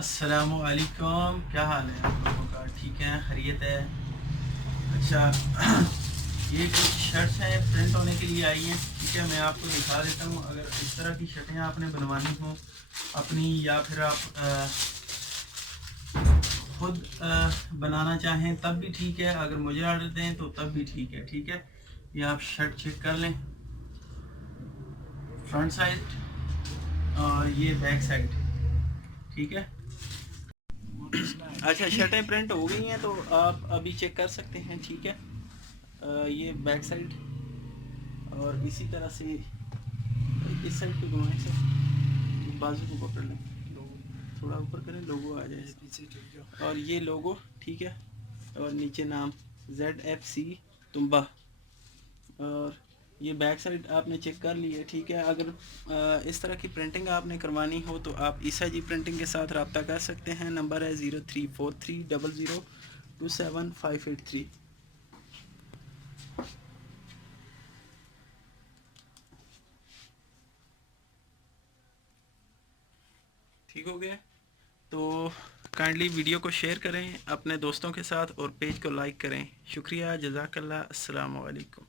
السلام علیکم، کیا حال ہے آپ لوگوں کا؟ ٹھیک ہے، خیریت ہے؟ اچھا یہ کچھ شرٹس ہیں پرنٹ ہونے کے لیے آئی ہیں، ٹھیک ہے، میں آپ کو دکھا دیتا ہوں۔ اگر اس طرح کی شرٹیں آپ نے بنوانی ہوں اپنی، یا پھر آپ خود بنانا چاہیں تب بھی ٹھیک ہے، اگر مجھے آرڈر دیں تو تب بھی ٹھیک ہے۔ ٹھیک ہے، یہ آپ شرٹ چیک کر لیں، فرنٹ سائڈ اور یہ بیک سائڈ، ٹھیک ہے۔ اچھا شرٹیں پرنٹ ہو گئی ہیں تو آپ ابھی چیک کر سکتے ہیں، ٹھیک ہے۔ یہ بیک سائڈ اور اسی طرح سے اس سائڈ پہ گھمائیں سر، بازو کو پکڑ لیں، تھوڑا اوپر کریں، لوگو آ جائے پیچھے، اور یہ لوگو، ٹھیک ہے، اور نیچے نام ZFC تمبا، اور یہ بیک سائڈ آپ نے چیک کر لی ہے، ٹھیک ہے۔ اگر اس طرح کی پرنٹنگ آپ نے کروانی ہو تو آپ عیسیٰ جی پرنٹنگ کے ساتھ رابطہ کر سکتے ہیں، نمبر ہے 034300027583۔ ٹھیک ہو گیا؟ تو کائنڈلی ویڈیو کو شیئر کریں اپنے دوستوں کے ساتھ اور پیج کو لائک کریں۔ شکریہ، جزاک اللہ، السلام علیکم۔